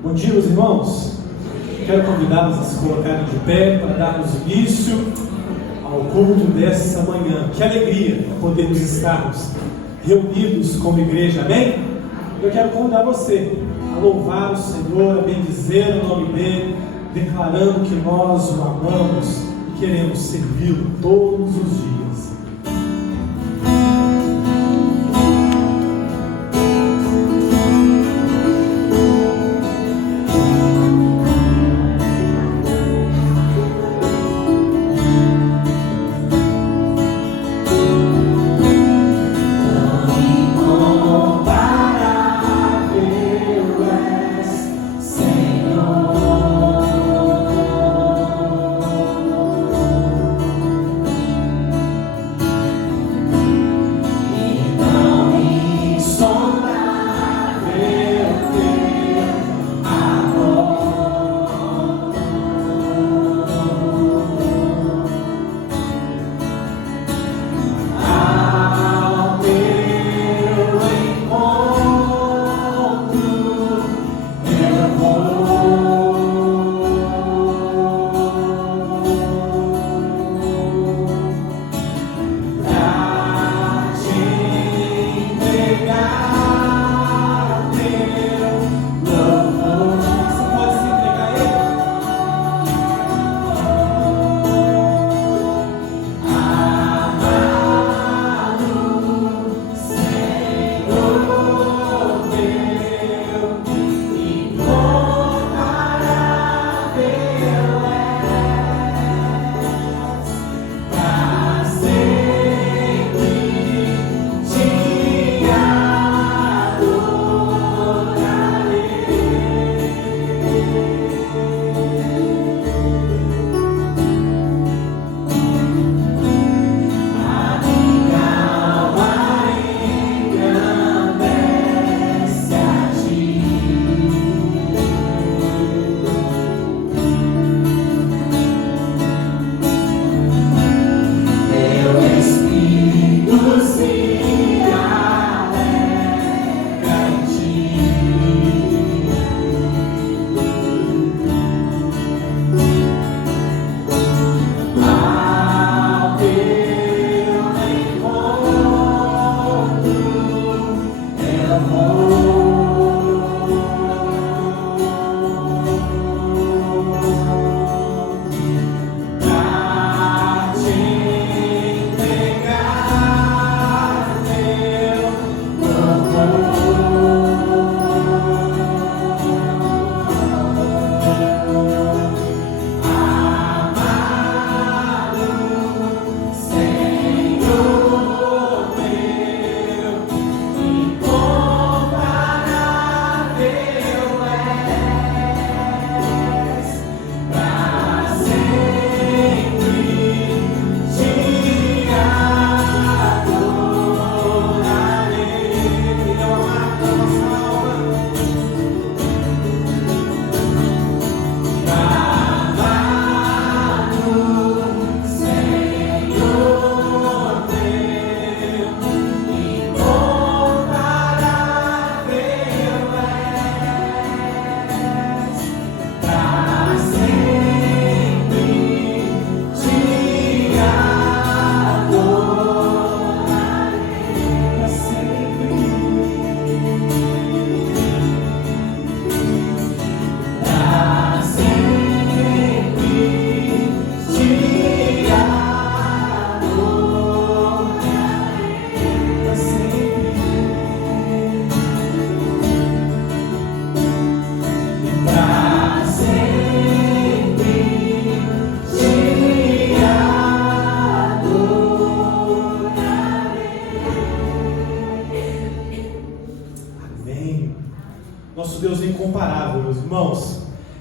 Bom dia, meus irmãos. Quero convidá-los a se colocarem de pé para darmos início ao culto dessa manhã. Que alegria podermos estarmos reunidos como igreja, amém? Eu quero convidar você a louvar o Senhor, a bendizer o nome dEle, declarando que nós o amamos e queremos servi-lo todos os dias.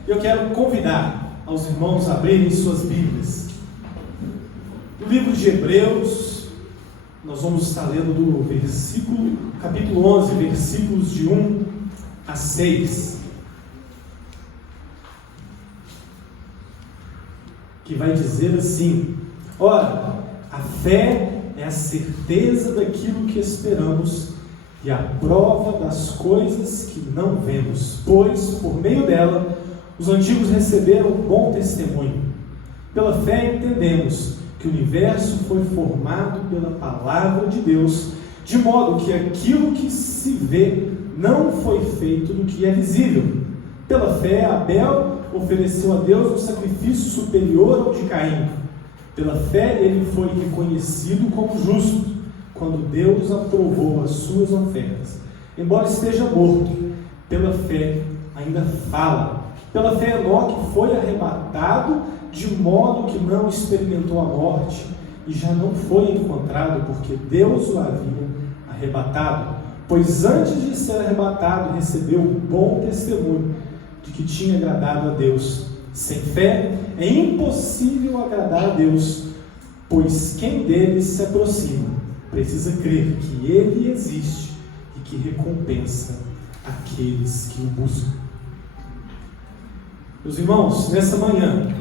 Eu quero convidar aos irmãos a abrirem suas Bíblias. No livro de Hebreus, nós vamos estar lendo do capítulo 11, versículos de 1 a 6. Que vai dizer assim: ora, a fé é a certeza daquilo que esperamos e a prova das coisas que não vemos, pois, por meio dela, os antigos receberam bom testemunho. Pela fé entendemos que o universo foi formado pela palavra de Deus, de modo que aquilo que se vê não foi feito do que é visível. Pela fé, Abel ofereceu a Deus um sacrifício superior ao de Caim. Pela fé, ele foi reconhecido como justo, quando Deus aprovou as suas ofertas. Embora esteja morto, pela fé ainda fala. Pela fé, Enoque foi arrebatado de modo que não experimentou a morte e já não foi encontrado, porque Deus o havia arrebatado. Pois antes de ser arrebatado, recebeu um bom testemunho de que tinha agradado a Deus. Sem fé é impossível agradar a Deus, pois quem dele se aproxima precisa crer que ele existe e que recompensa aqueles que o buscam. Meus irmãos, nessa manhã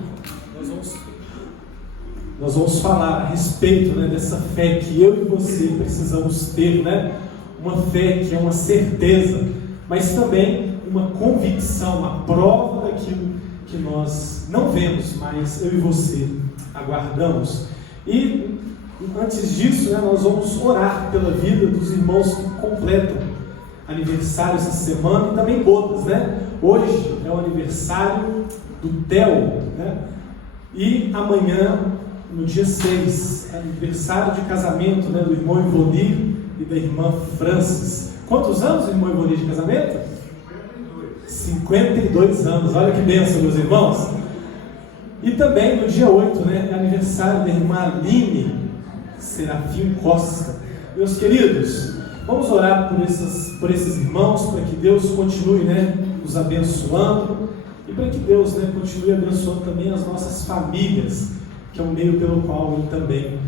nós vamos falar a respeito, dessa fé que eu e você precisamos ter, uma fé que é uma certeza, mas também uma convicção, uma prova daquilo que nós não vemos, mas eu e você aguardamos. E antes disso, nós vamos orar pela vida dos irmãos que completam aniversário essa semana e também bodas, Hoje é o aniversário do Theo, e amanhã, no dia 6, é aniversário de casamento, do irmão Ivoni e da irmã Francis. Quantos anos, irmão Ivoni, de casamento? 52 anos, olha que bênção, meus irmãos. E também no dia 8, é aniversário da irmã Aline Serafim Costa. Meus queridos, vamos orar por esses irmãos, para que Deus continue, nos abençoando, e para que Deus, continue abençoando também as nossas famílias, que é o meio pelo qual Ele também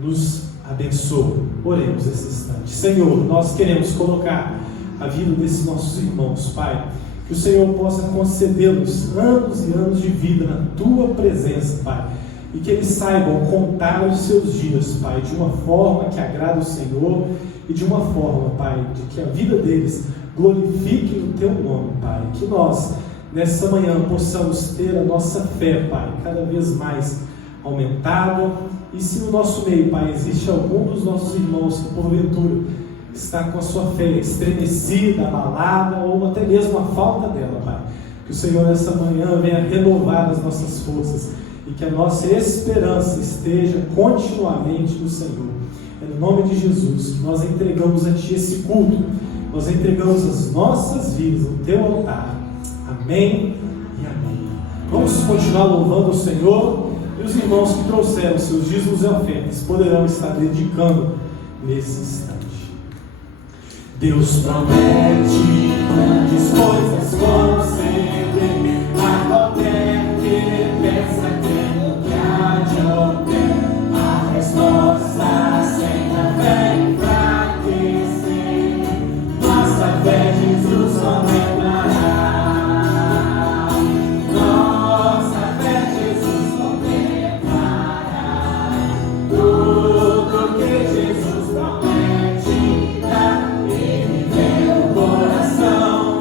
nos abençoa. Oremos esse instante. Senhor, nós queremos colocar a vida desses nossos irmãos, Pai, que o Senhor possa concedê-los anos e anos de vida na Tua presença, Pai, e que eles saibam contar os seus dias, Pai, de uma forma que agrada o Senhor e de uma forma, Pai, de que a vida deles glorifique o Teu nome, Pai. Que nós, nessa manhã, possamos ter a nossa fé, Pai, cada vez mais aumentada. E se no nosso meio, Pai, existe algum dos nossos irmãos que porventura está com a sua fé estremecida, abalada, ou até mesmo a falta dela, Pai, que o Senhor nessa manhã venha renovar as nossas forças e que a nossa esperança esteja continuamente no Senhor. É no nome de Jesus que nós entregamos a Ti esse culto, nós entregamos as nossas vidas no Teu altar. Amém e amém. Vamos continuar louvando o Senhor, e os irmãos que trouxeram seus dízimos e ofertas poderão estar dedicando nesse instante. Deus promete grandes coisas conceder a qualquer que peça, crendo que há de obter a resposta sem a fé enfraquecer. Nossa fé Jesus contemplará. Nossa fé Jesus contemplará. Tudo que Jesus promete dá. Coração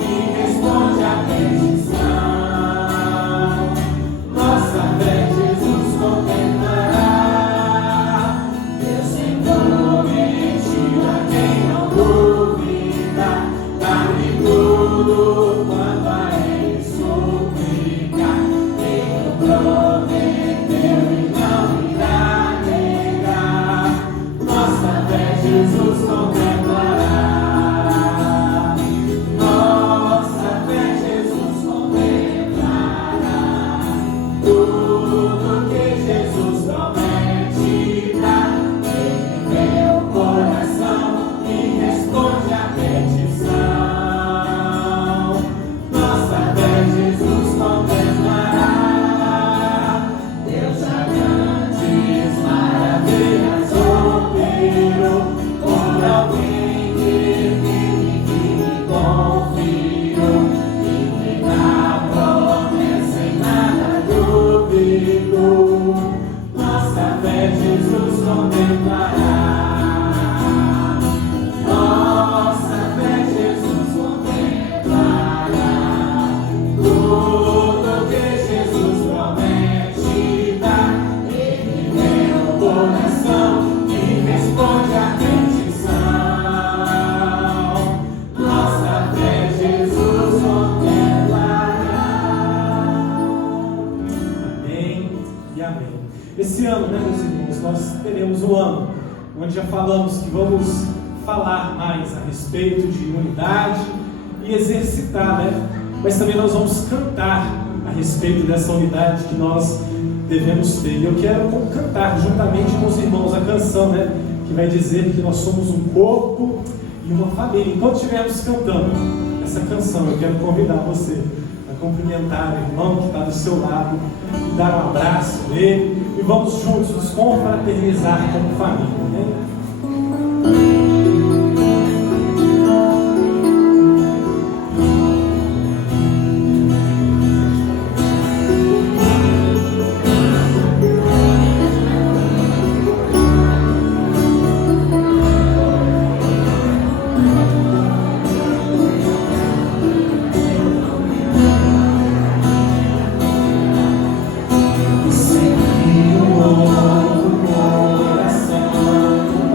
Esse ano, né, meus irmãos, nós teremos um ano onde já falamos que vamos falar mais a respeito de unidade e exercitar, né? Mas também nós vamos cantar a respeito dessa unidade que nós devemos ter. E eu quero cantar juntamente com os irmãos a canção, né, que vai dizer que nós somos um corpo e uma família. Enquanto estivermos cantando essa canção, eu quero convidar você a cumprimentar o irmão que está do seu lado e dar um abraço nele, e vamos juntos nos confraternizar como família, né? Coração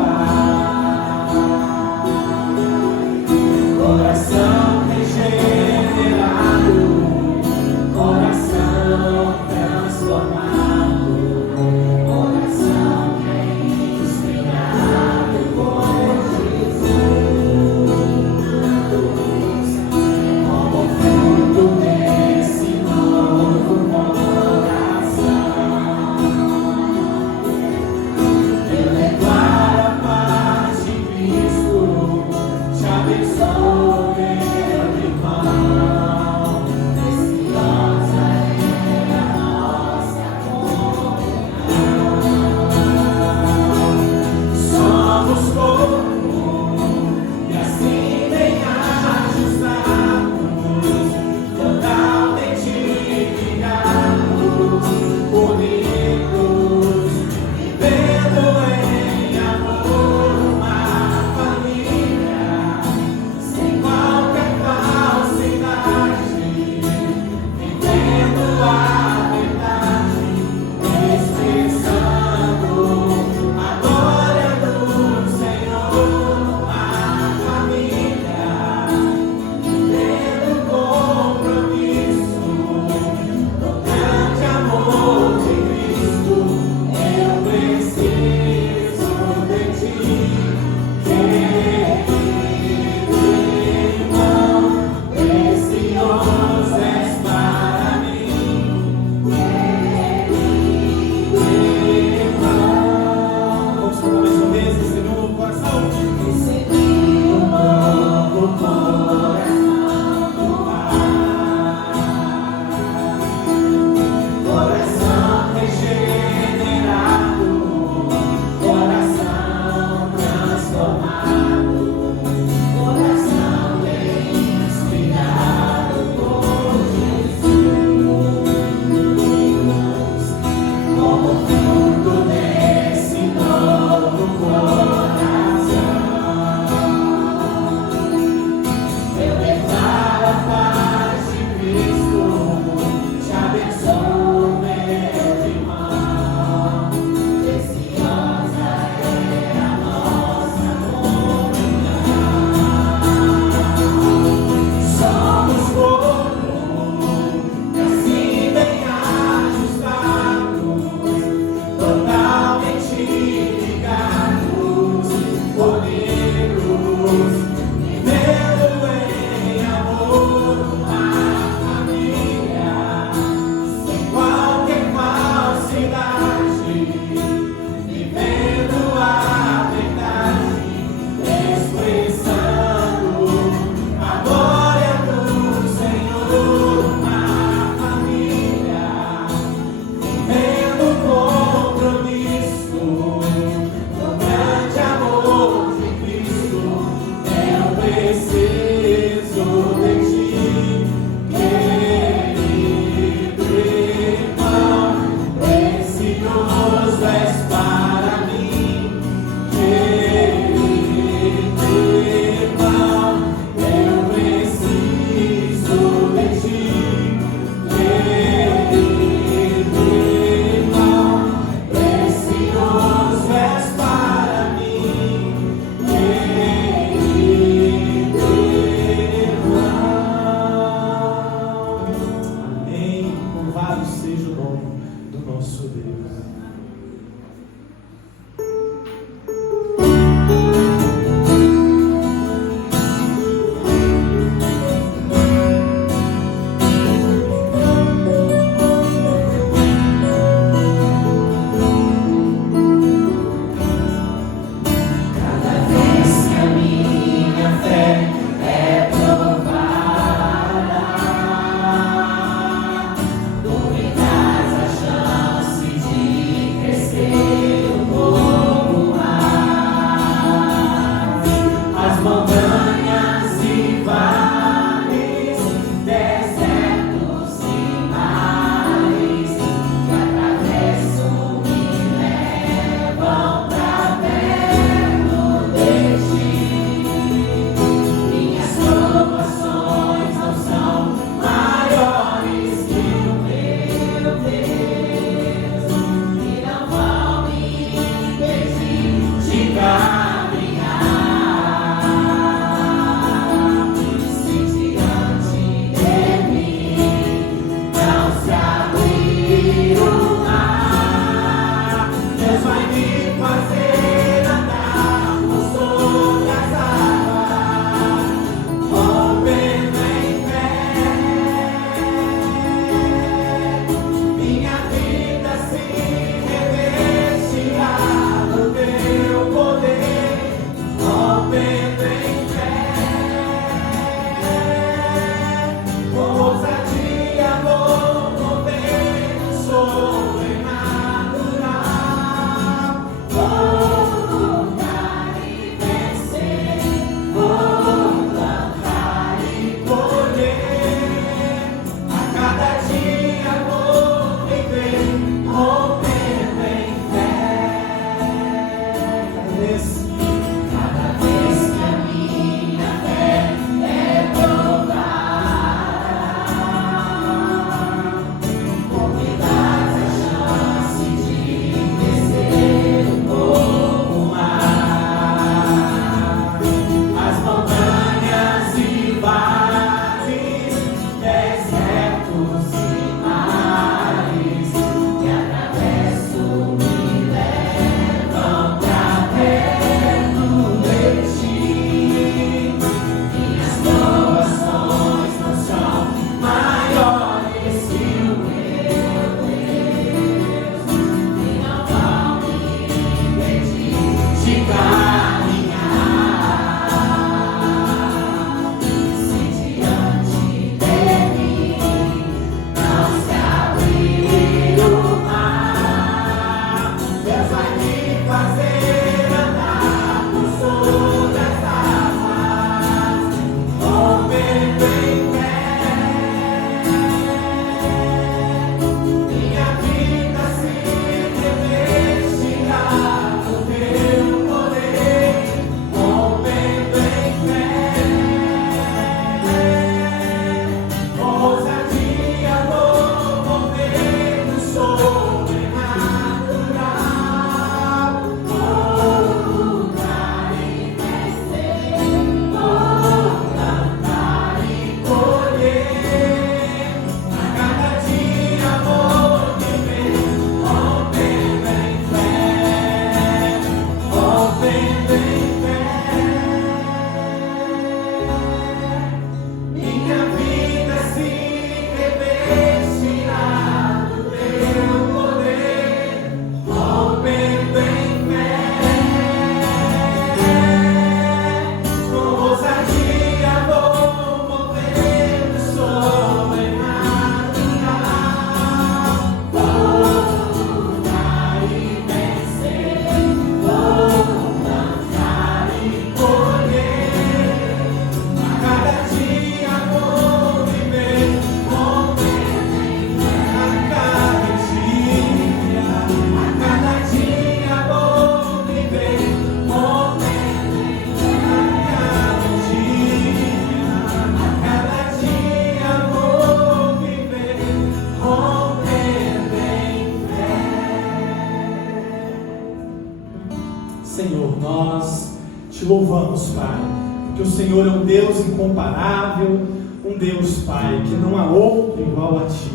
Te louvamos, Pai, porque o Senhor é um Deus incomparável, um Deus, Pai, que não há outro igual a Ti.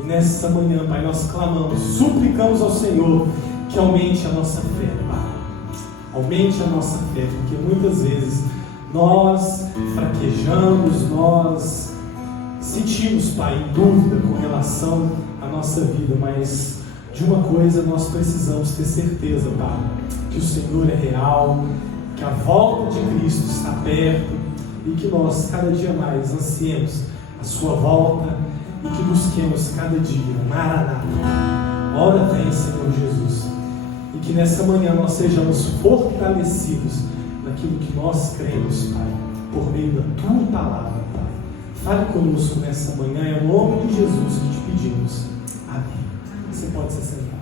E nessa manhã, Pai, nós clamamos, suplicamos ao Senhor que aumente a nossa fé, Pai. Aumente a nossa fé, porque muitas vezes nós fraquejamos, nós sentimos, Pai, em dúvida com relação à nossa vida, mas de uma coisa nós precisamos ter certeza, Pai, que o Senhor é real, que a volta de Cristo está perto e que nós cada dia mais ansiemos a sua volta e que busquemos cada dia, Maranata, ora vem, Senhor Jesus, e que nessa manhã nós sejamos fortalecidos naquilo que nós cremos, Pai, por meio da Tua Palavra, Pai. Fale conosco nessa manhã, é o nome de Jesus que te pedimos. Amém. Você pode se sentar.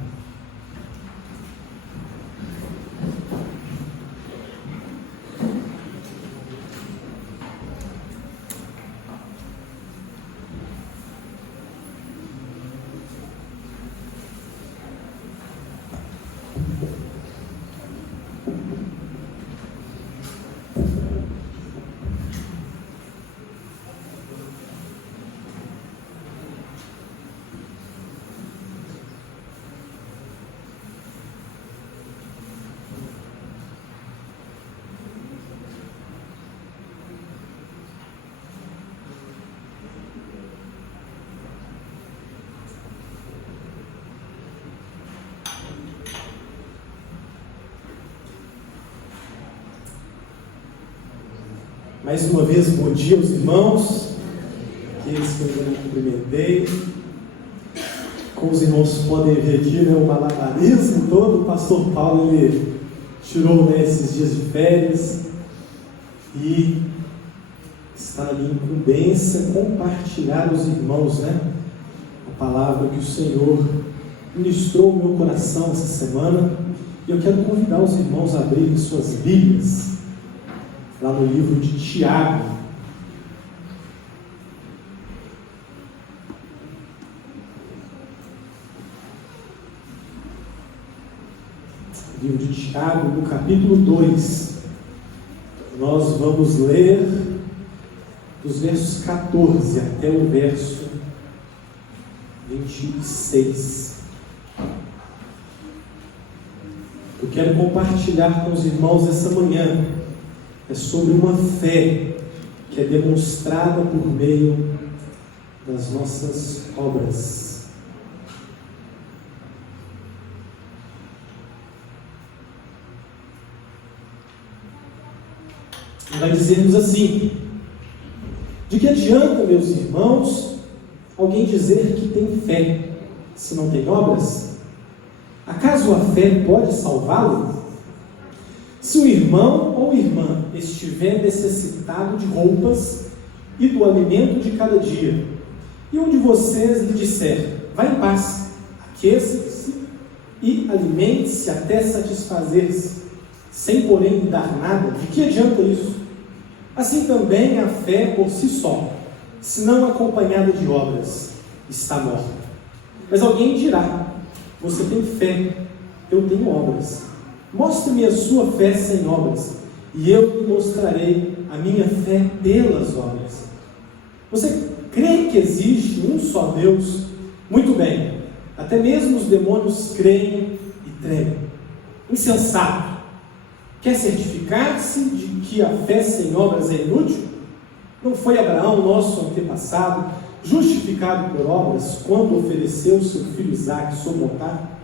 Mais uma vez, bom dia aos irmãos, aqueles que eu ainda não cumprimentei. Como os irmãos podem ver aqui, o malabarismo todo, o pastor Paulo ele tirou esses dias de férias e está na minha incumbência compartilhar aos irmãos, a palavra que o Senhor ministrou no meu coração essa semana. E eu quero convidar os irmãos a abrirem suas Bíblias lá no livro de Tiago. Livro de Tiago, no capítulo 2. Nós vamos ler dos versos 14 até o verso 26. Eu quero compartilhar com os irmãos essa manhã sobre uma fé que é demonstrada por meio das nossas obras. Vai dizer-nos assim: de que adianta, meus irmãos, alguém dizer que tem fé, se não tem obras? Acaso a fé pode salvá-lo? Se o irmão ou irmã estiver necessitado de roupas e do alimento de cada dia, e um de vocês lhe disser, vá em paz, aqueça-se e alimente-se até satisfazer-se, sem porém lhe dar nada, de que adianta isso? Assim também a fé por si só, se não acompanhada de obras, está morta. Mas alguém dirá, você tem fé, eu tenho obras. Mostre-me a sua fé sem obras, e eu lhe mostrarei a minha fé pelas obras. Você crê que existe um só Deus? Muito bem, até mesmo os demônios creem e tremem. Insensato! Quer certificar-se de que a fé sem obras é inútil? Não foi Abraão, nosso antepassado, justificado por obras, quando ofereceu seu filho Isaque sobre o altar?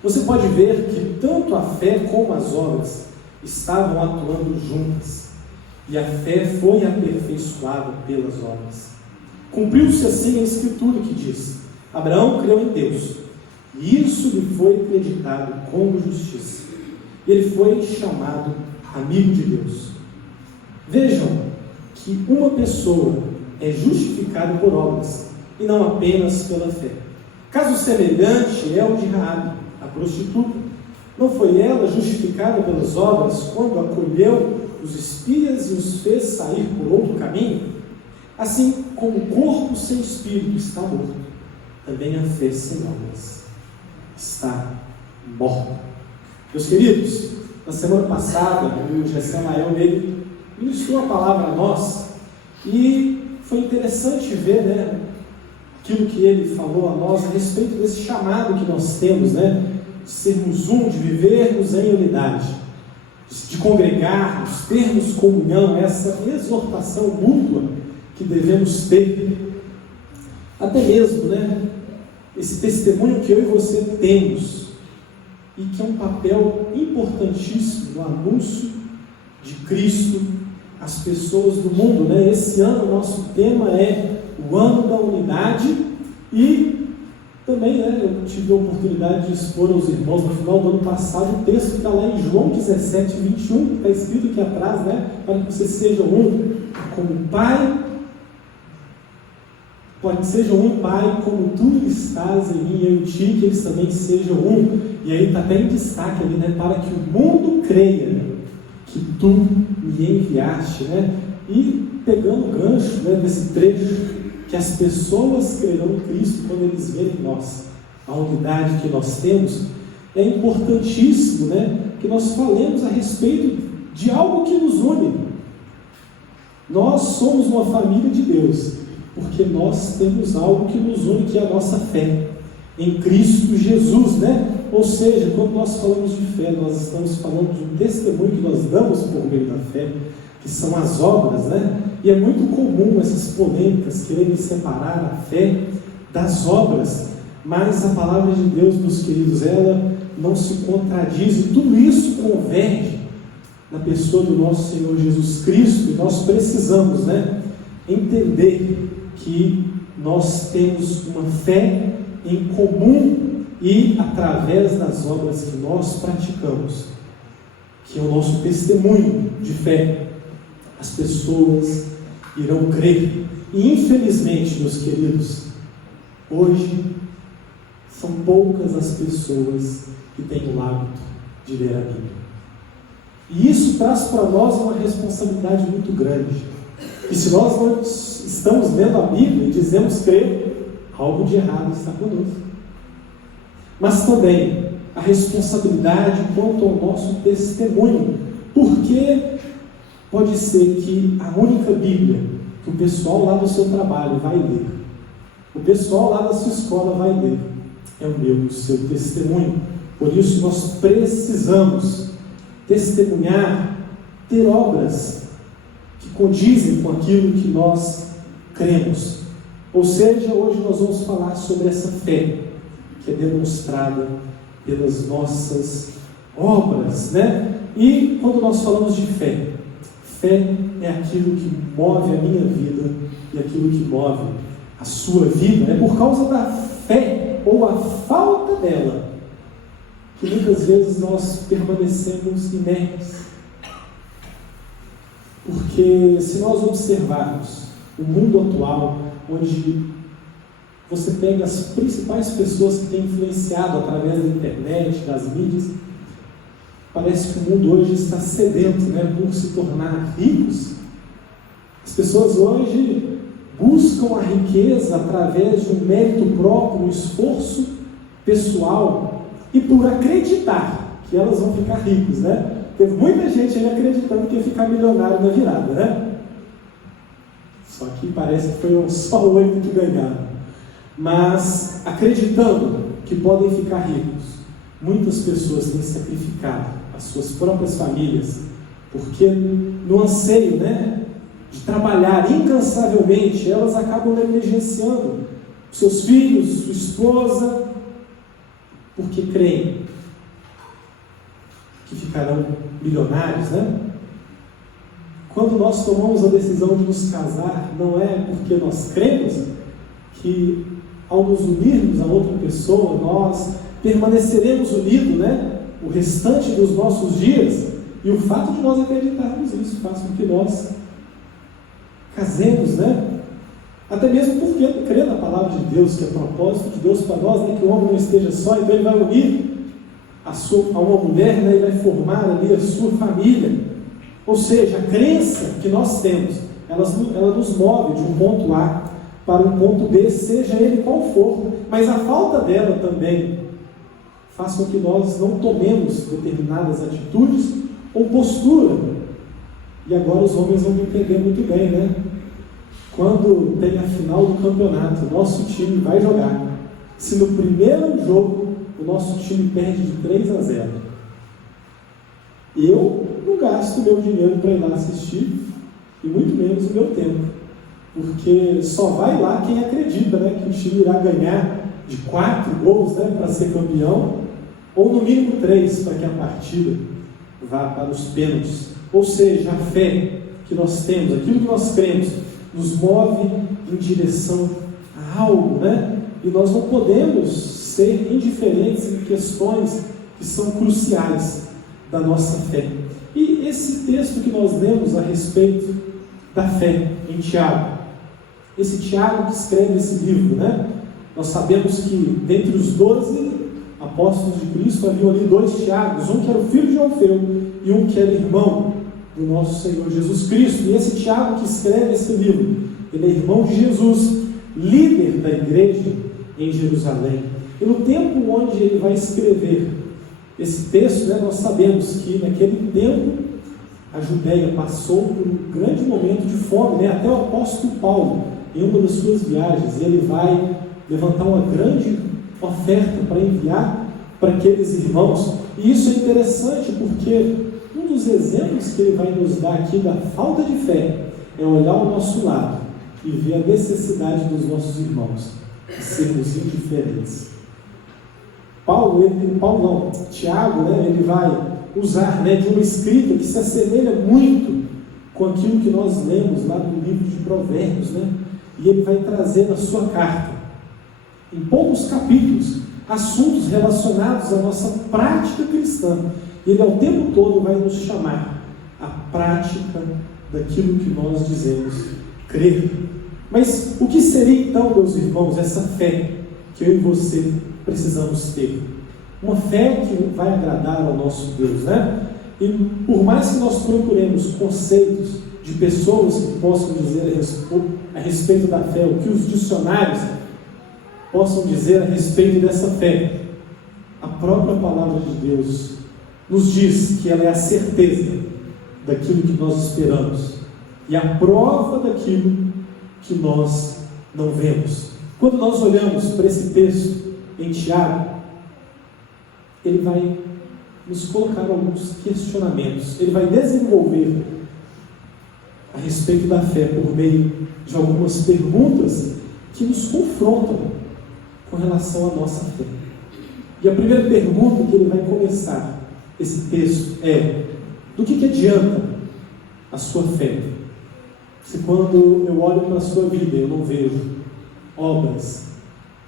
Você pode ver que tanto a fé como as obras estavam atuando juntas, e a fé foi aperfeiçoada pelas obras. Cumpriu-se assim a Escritura que diz: Abraão creu em Deus, e isso lhe foi acreditado como justiça. Ele foi chamado amigo de Deus. Vejam que uma pessoa é justificada por obras, e não apenas pela fé. Caso semelhante é o de Raabe, a prostituta. Não foi ela justificada pelas obras quando acolheu os espias e os fez sair por outro caminho? Assim como o corpo sem espírito está morto, também a fé sem obras está morta. Meus queridos, Na semana passada, o Gessé Mael, ele ministrou a palavra a nós, e foi interessante ver, né, aquilo que ele falou a nós a respeito desse chamado que nós temos, né, de sermos um, de vivermos em unidade, de congregarmos, termos comunhão, essa exortação mútua que devemos ter. Até mesmo, né, esse testemunho que eu e você temos, e que é um papel importantíssimo no anúncio de Cristo às pessoas do mundo, né? Esse ano o nosso tema é o ano da unidade, e também, né, eu tive a oportunidade de expor aos irmãos no final do ano passado um texto que está lá em João 17, 21, que está escrito aqui atrás, né? Para que vocês sejam um, como o Pai, pode que sejam um, Pai, como tu estás em mim e eu em ti, que eles também sejam um. E aí está até em destaque ali, né? Para que o mundo creia que tu me enviaste, né? E pegando o gancho, né, desse trecho, que as pessoas crerão em Cristo quando eles verem nós, a unidade que nós temos, é importantíssimo, né, que nós falemos a respeito de algo que nos une. Nós somos uma família de Deus, porque nós temos algo que nos une, que é a nossa fé em Cristo Jesus, né? Ou seja, quando nós falamos de fé, nós estamos falando de um testemunho que nós damos por meio da fé, que são as obras, né? E é muito comum essas polêmicas quererem separar a fé das obras, mas a palavra de Deus, meus queridos, ela não se contradiz, e tudo isso converge na pessoa do nosso Senhor Jesus Cristo, e nós precisamos, né, entender que nós temos uma fé em comum, e através das obras que nós praticamos, que é o nosso testemunho de fé, as pessoas irão crer. E infelizmente, meus queridos, hoje são poucas as pessoas que têm o hábito de ler a Bíblia. E isso traz para nós uma responsabilidade muito grande. E se nós não estamos lendo a Bíblia e dizemos crer, algo de errado está conosco. Mas também a responsabilidade quanto ao nosso testemunho, porque pode ser que a única Bíblia que o pessoal lá do seu trabalho vai ler, o pessoal lá da sua escola vai ler, é o meu, o seu testemunho. Por isso nós precisamos testemunhar, ter obras que condizem com aquilo que nós cremos. Ou seja, hoje nós vamos falar sobre essa fé que é demonstrada pelas nossas obras, né? E quando nós falamos de fé, fé é aquilo que move a minha vida e aquilo que move a sua vida. É por causa da fé ou a falta dela que muitas vezes nós permanecemos inertes. Porque se nós observarmos o mundo atual, onde você pega as principais pessoas que têm influenciado através da internet, das mídias, parece que o mundo hoje está sedento, né, por se tornar ricos. As pessoas hoje buscam a riqueza através de um mérito próprio, um esforço pessoal, e por acreditar que elas vão ficar ricas, né? Teve muita gente aí acreditando que ia ficar milionário na virada, né? Só que parece que foi só 8 que ganharam. Mas acreditando que podem ficar ricos, muitas pessoas têm sacrificado as suas próprias famílias, porque no anseio, né, de trabalhar incansavelmente, elas acabam negligenciando seus filhos, sua esposa, porque creem que ficarão milionários, né? Quando nós tomamos a decisão de nos casar, não é porque nós cremos que ao nos unirmos a outra pessoa, nós permaneceremos unidos, né, o restante dos nossos dias. E o fato de nós acreditarmos isso faz com que nós casemos, né? Até mesmo porque crê na palavra de Deus, que é propósito de Deus para nós, né, que o homem não esteja só, então ele vai unir a uma mulher, né, e vai formar ali a sua família. Ou seja, a crença que nós temos, ela nos move de um ponto A para um ponto B, seja ele qual for, mas a falta dela também faz com que nós não tomemos determinadas atitudes ou postura. E agora os homens vão me entender muito bem, né? Quando tem a final do campeonato, o nosso time vai jogar. Se no primeiro jogo o nosso time perde de 3-0, eu não gasto meu dinheiro para ir lá assistir, e muito menos o meu tempo, porque só vai lá quem acredita, né, que o time irá ganhar de 4 gols, né, para ser campeão, ou no mínimo 3, para que a partida vá para os pênaltis. Ou seja, a fé que nós temos, aquilo que nós cremos, nos move em direção a algo, né? E nós não podemos ser indiferentes em questões que são cruciais da nossa fé. E esse texto que nós lemos a respeito da fé em Tiago, esse Tiago que escreve esse livro, né? Nós sabemos que dentre os 12 apóstolos de Cristo haviam ali 2 Tiagos, um que era o filho de Alfeu e um que era irmão do nosso Senhor Jesus Cristo. E esse Tiago que escreve esse livro, ele é irmão de Jesus, líder da igreja em Jerusalém. E no tempo onde ele vai escrever esse texto, né, nós sabemos que naquele tempo a Judéia passou por um grande momento de fome, né? Até o apóstolo Paulo, em uma das suas viagens, ele vai levantar uma grande oferta para enviar para aqueles irmãos. E isso é interessante porque um dos exemplos que ele vai nos dar aqui da falta de fé é olhar ao nosso lado e ver a necessidade dos nossos irmãos e sermos indiferentes. Tiago, né, ele vai usar, né, de uma escrita que se assemelha muito com aquilo que nós lemos lá no livro de Provérbios, né? E ele vai trazer na sua carta, em poucos capítulos, assuntos relacionados à nossa prática cristã. Ele ao tempo todo vai nos chamar à prática daquilo que nós dizemos crer. Mas o que seria então, meus irmãos, essa fé que eu e você precisamos ter? Uma fé que vai agradar ao nosso Deus, né? E por mais que nós procuremos conceitos de pessoas que possam dizer a respeito da fé, o que os dicionários possam dizer a respeito dessa fé, a própria palavra de Deus nos diz que ela é a certeza daquilo que nós esperamos e a prova daquilo que nós não vemos. Quando nós olhamos para esse texto em Tiago, ele vai nos colocar alguns questionamentos, ele vai desenvolver a respeito da fé por meio de algumas perguntas que nos confrontam com relação à nossa fé. E a primeira pergunta que ele vai começar esse texto é: do que adianta a sua fé? Se quando eu olho para a sua vida eu não vejo obras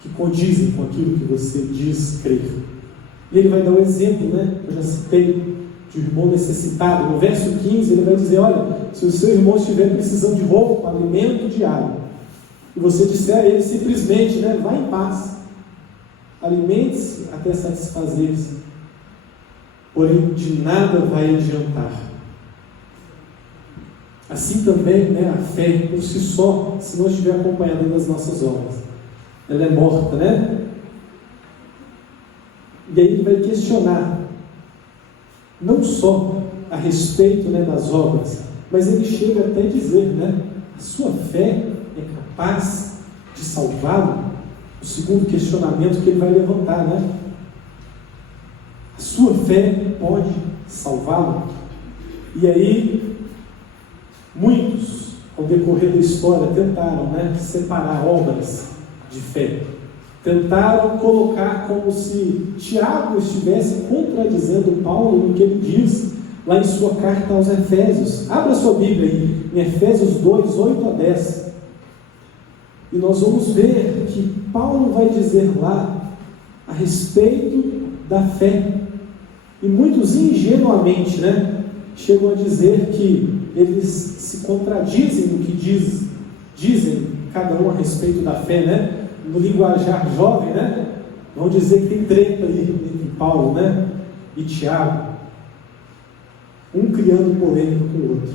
que condizem com aquilo que você diz crer. E ele vai dar um exemplo, né? Eu já citei, de um irmão necessitado. No verso 15 ele vai dizer: olha, se o seu irmão estiver precisando de roupa, alimento diário, e você disser a ele simplesmente, né, vá em paz, alimente-se até satisfazer-se, porém de nada vai adiantar. Assim também, né, a fé por si só, se não estiver acompanhada das nossas obras, ela é morta, né? E aí ele vai questionar não só a respeito, né, das obras, mas ele chega até a dizer, né, a sua fé é capaz de salvá-lo? O segundo questionamento que ele vai levantar, né? A sua fé pode salvá-lo? E aí, muitos, ao decorrer da história, tentaram, né, separar obras de fé. Tentaram colocar como se Tiago estivesse contradizendo Paulo no que ele diz lá em sua carta aos Efésios. Abra sua Bíblia aí, em Efésios 2, 8 a 10. E nós vamos ver que Paulo vai dizer lá a respeito da fé. E muitos ingenuamente, né, chegam a dizer que eles se contradizem no que dizem cada um a respeito da fé, né? No linguajar jovem, né? Vão dizer que tem treta aí entre Paulo, né, e Tiago, um criando polêmica com o outro.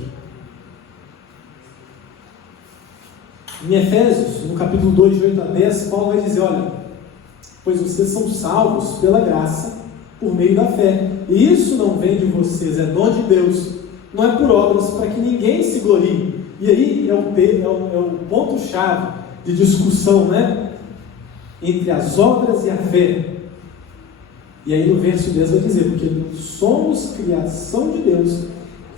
Em Efésios, no capítulo 2, de 8 a 10, Paulo vai dizer: olha, pois vocês são salvos pela graça, por meio da fé. E isso não vem de vocês, é dom de Deus, não é por obras, para que ninguém se glorie. E aí é o ponto-chave de discussão, né? Entre as obras e a fé. E aí no verso 10 vai dizer, porque somos criação de Deus,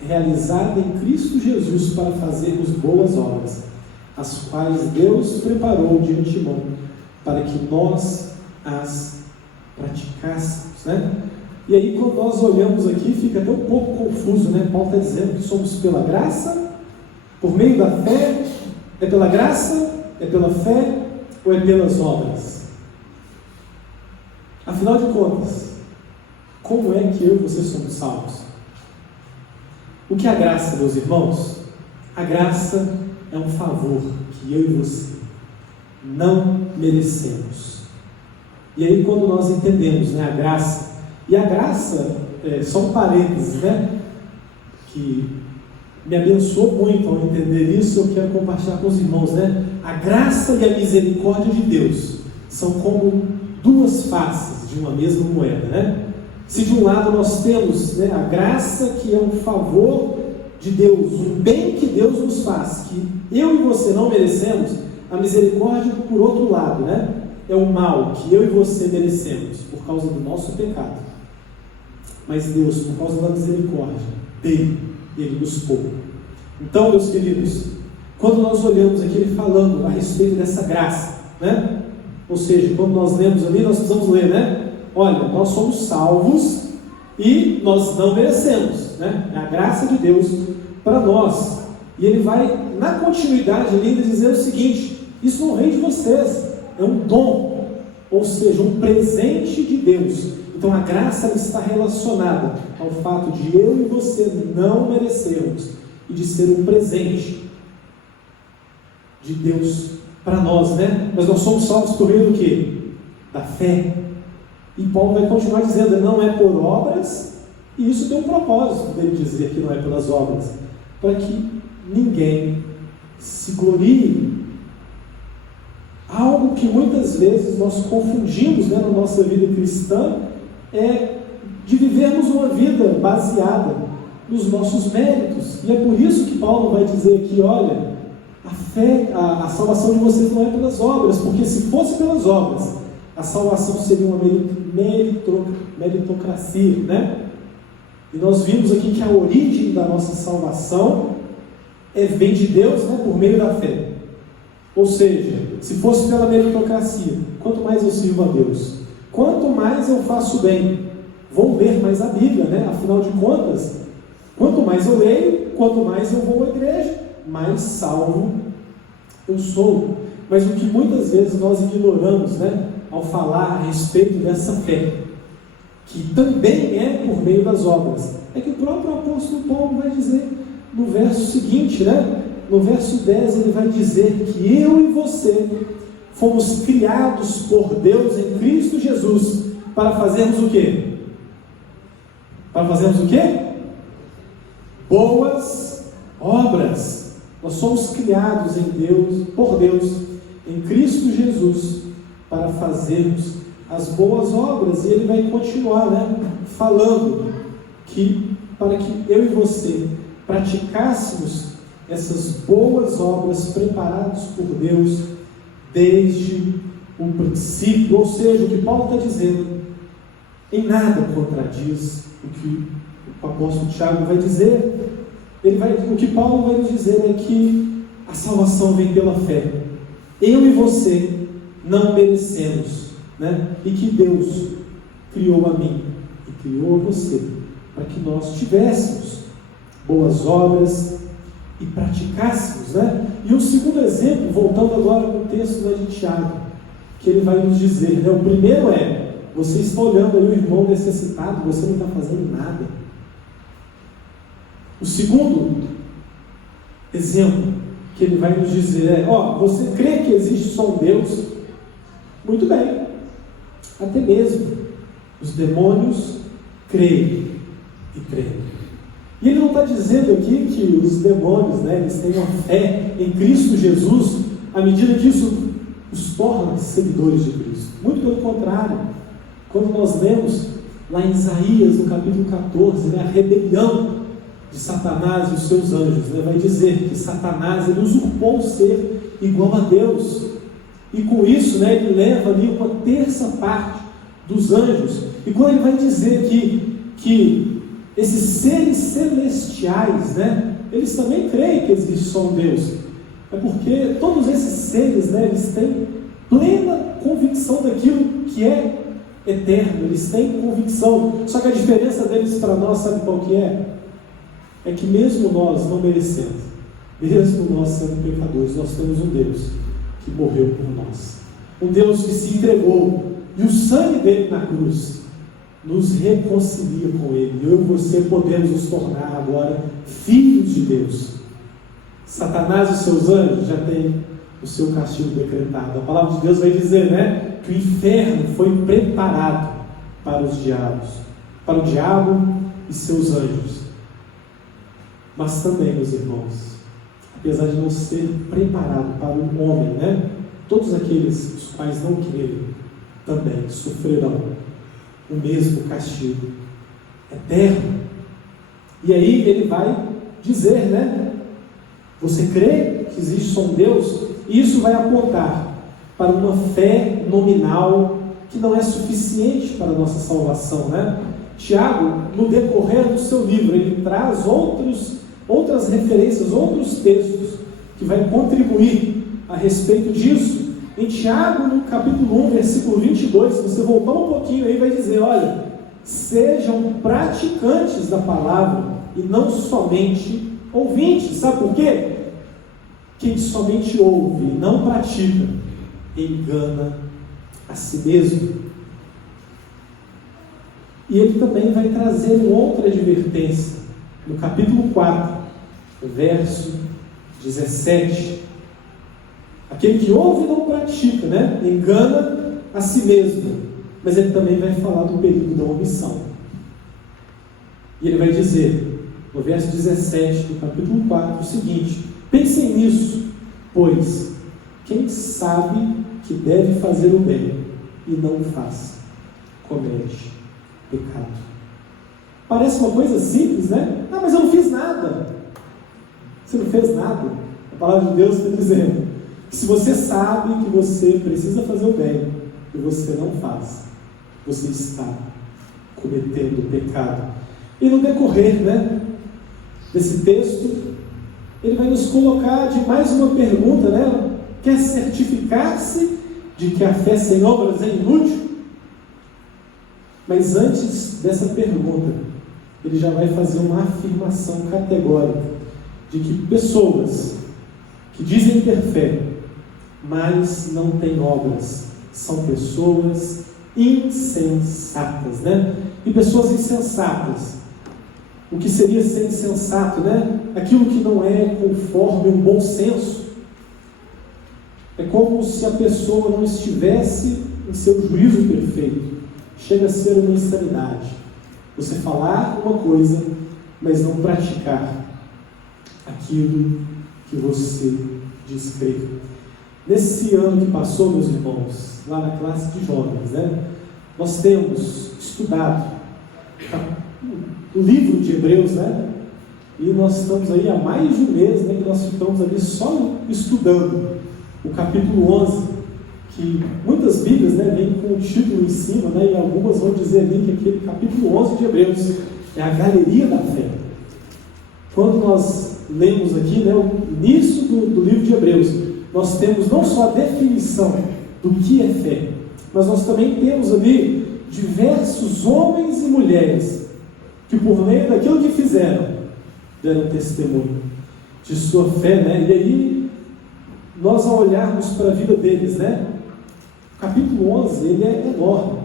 realizada em Cristo Jesus para fazermos boas obras, as quais Deus preparou de antemão, para que nós as praticássemos, né? E aí quando nós olhamos aqui, fica até um pouco confuso, né? Paulo está dizendo que somos pela graça, por meio da fé. É pela graça, é pela fé ou é pelas obras? Afinal de contas, como é que eu e você somos salvos? O que é a graça, meus irmãos? A graça é um favor que eu e você não merecemos. E aí quando nós entendemos, né, a graça, e a graça, só um parênteses, né, que me abençoou muito ao entender isso, eu quero compartilhar com os irmãos, né? A graça e a misericórdia de Deus são como duas faces de uma mesma moeda, né? Se de um lado nós temos, né, a graça, que é um favor de Deus, um bem que Deus nos faz, que eu e você não merecemos, a misericórdia, por outro lado, né, é o mal que eu e você merecemos por causa do nosso pecado. Mas Deus, por causa da misericórdia dele, ele nos poupa. Então, meus queridos, quando nós olhamos aqui ele falando a respeito dessa graça, né? Ou seja, quando nós lemos ali, nós precisamos ler, né? Olha, nós somos salvos e nós não merecemos, né? É a graça de Deus para nós. E ele vai, na continuidade ali, dizer o seguinte: isso não vem de vocês, é um dom, ou seja, um presente de Deus. Então a graça está relacionada ao fato de eu e você não merecermos e de ser um presente de Deus para nós, né? Mas nós somos salvos por meio do quê? Da fé. E Paulo vai continuar dizendo, não é por obras, e isso tem um propósito dele dizer que não é pelas obras, para que ninguém se glorie. Algo que muitas vezes nós confundimos, né, na nossa vida cristã, é de vivermos uma vida baseada nos nossos méritos. E é por isso que Paulo vai dizer aqui, olha, a fé, a salvação de vocês não é pelas obras, porque se fosse pelas obras, a salvação seria uma meritocracia, né? E nós vimos aqui que a origem da nossa salvação vem de Deus, né, por meio da fé. Ou seja, se fosse pela meritocracia, quanto mais eu sirvo a Deus, quanto mais eu faço bem, vou ler mais a Bíblia, né? Afinal de contas, quanto mais eu leio, quanto mais eu vou à igreja, mais salvo eu sou. Mas o que muitas vezes nós ignoramos, né, ao falar a respeito dessa fé, que também é por meio das obras, é que o próprio apóstolo Paulo vai dizer no verso seguinte, né? No verso 10 ele vai dizer que eu e você fomos criados por Deus em Cristo Jesus para fazermos o quê? Para fazermos o quê? Boas obras. Nós somos criados em Deus, por Deus, em Cristo Jesus, para fazermos as boas obras. E ele vai continuar, né, falando que para que eu e você praticássemos essas boas obras preparadas por Deus desde o princípio. Ou seja, o que Paulo está dizendo em nada contradiz o que o apóstolo Tiago vai dizer. O que Paulo vai nos dizer é que a salvação vem pela fé. Eu e você não merecemos, né? E que Deus criou a mim e criou a você para que nós tivéssemos boas obras e praticássemos, né? E um segundo exemplo, voltando agora para o texto de Tiago, que ele vai nos dizer, né? O primeiro é, você está olhando ali o irmão necessitado, você não está fazendo nada. O segundo exemplo que ele vai nos dizer é, você crê que existe só um Deus? Muito bem, até mesmo os demônios creem e creem. E ele não está dizendo aqui que os demônios, né, eles têm uma fé em Cristo Jesus, à medida que isso os torna seguidores de Cristo. Muito pelo contrário, quando nós lemos lá em Isaías, no capítulo 14, né, a rebelião de Satanás e os seus anjos, né, vai dizer que Satanás ele usurpou o ser igual a Deus, e com isso, né, ele leva ali uma terça parte dos anjos. E quando ele vai dizer que esses seres celestiais, né, eles também creem que existe só um Deus, é porque todos esses seres, né, eles têm plena convicção daquilo que é eterno, eles têm convicção. Só que a diferença deles para nós, sabe qual que é? É que mesmo nós não merecendo, mesmo nós sendo pecadores, nós temos um Deus que morreu por nós, um Deus que se entregou, e o sangue dele na cruz nos reconcilia com ele. Eu e você podemos nos tornar agora filhos de Deus. Satanás e os seus anjos já têm o seu castigo decretado. A palavra de Deus vai dizer, né, que o inferno foi preparado para os diabos, para o diabo e seus anjos. Mas também, meus irmãos, apesar de não ser preparado para o homem, né, todos aqueles os quais não creram também sofrerão o mesmo castigo eterno. E aí ele vai dizer, né, você crê que existe só um Deus? E isso vai apontar para uma fé nominal que não é suficiente para a nossa salvação, né? Tiago, no decorrer do seu livro, ele traz outras referências, outros textos que vai contribuir a respeito disso. Em Tiago, no capítulo 1, versículo 22, se você voltar um pouquinho aí, vai dizer, olha, sejam praticantes da palavra e não somente ouvintes. Sabe por quê? Quem somente ouve e não pratica, engana a si mesmo. E ele também vai trazer uma outra advertência, no capítulo 4, verso 17. Aquele que ouve e não pratica, né, engana a si mesmo. Mas ele também vai falar do perigo da omissão. E ele vai dizer, no verso 17 do capítulo 4, o seguinte: pensem nisso, pois quem sabe que deve fazer o bem e não faz, comete pecado. Parece uma coisa simples, né? Ah, mas eu não fiz nada. Você não fez nada. A palavra de Deus está dizendo que se você sabe que você precisa fazer o bem e você não faz, você está cometendo pecado. E no decorrer, né, desse texto, ele vai nos colocar de mais uma pergunta, né? Quer certificar-se de que a fé sem obras é inútil? Mas antes dessa pergunta, ele já vai fazer uma afirmação categórica de que pessoas que dizem ter fé, mas não têm obras, são pessoas insensatas, né? E pessoas insensatas, o que seria ser insensato, né? Aquilo que não é conforme um bom senso. É como se a pessoa não estivesse em seu juízo perfeito. Chega a ser uma insanidade você falar uma coisa, mas não praticar aquilo que você diz crer. Nesse ano que passou, meus irmãos, lá na classe de jovens, né, nós temos estudado o livro de Hebreus, né, e nós estamos aí há mais de um mês, né, que nós ficamos ali só estudando o capítulo 11, que muitas Bíblias, né, vêm com o título em cima, né, e algumas vão dizer ali que aquele capítulo 11 de Hebreus é a galeria da fé. Quando nós lemos aqui, né, o início do livro de Hebreus, nós temos não só a definição do que é fé, mas nós também temos ali diversos homens e mulheres que por meio daquilo que fizeram, deram testemunho de sua fé, né? E aí, nós ao olharmos para a vida deles, né, o capítulo 11, ele é enorme,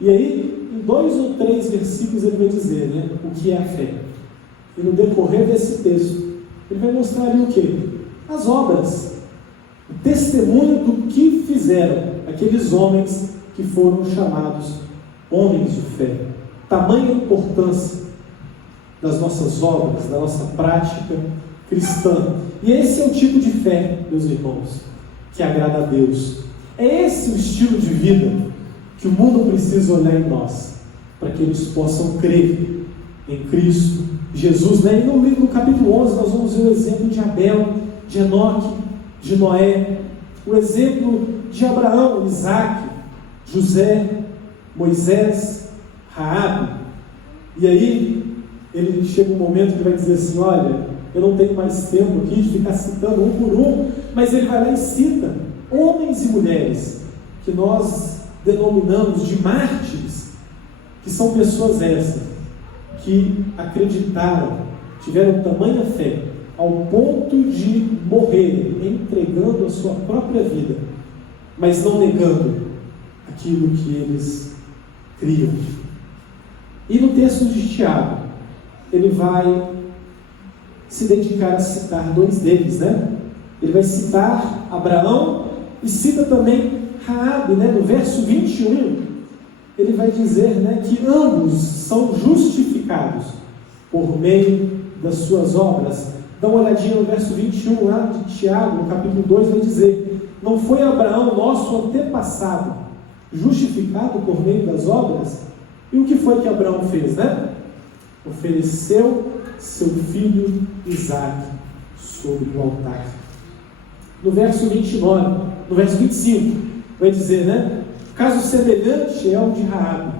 e aí, em 2 ou 3 versículos ele vai dizer, né, o que é a fé. E no decorrer desse texto, ele vai mostrar ali o quê? As obras, o testemunho do que fizeram aqueles homens que foram chamados homens de fé. Tamanha importância das nossas obras, da nossa prática cristã. E esse é o tipo de fé, meus irmãos, que agrada a Deus. É esse o estilo de vida que o mundo precisa olhar em nós. para que eles possam crer em Cristo Jesus, né? E no capítulo 11 nós vamos ver o exemplo de Abel, de Enoque, de Noé, o exemplo de Abraão, Isaac, José, Moisés, Raabe. E aí ele chega um momento que vai dizer assim: olha, eu não tenho mais tempo aqui de ficar citando um por um, mas ele vai lá e cita homens e mulheres que nós denominamos de mártires, que são pessoas essas que acreditaram, tiveram tamanha fé ao ponto de morrer entregando a sua própria vida, mas não negando aquilo que eles criam. E no texto de Tiago, ele vai se dedicar a citar dois deles, né? Ele vai citar Abraão e cita também Raabe, né? No verso 21, ele vai dizer, né, que ambos são justificados por meio das suas obras. Dá uma olhadinha no verso 21 lá de Tiago, no capítulo 2, vai dizer: não foi Abraão, nosso antepassado, justificado por meio das obras? E o que foi que Abraão fez, né? Ofereceu seu filho Isaque sobre o altar. No verso 29, no verso 25, vai dizer, né? Caso semelhante é o de Raabe,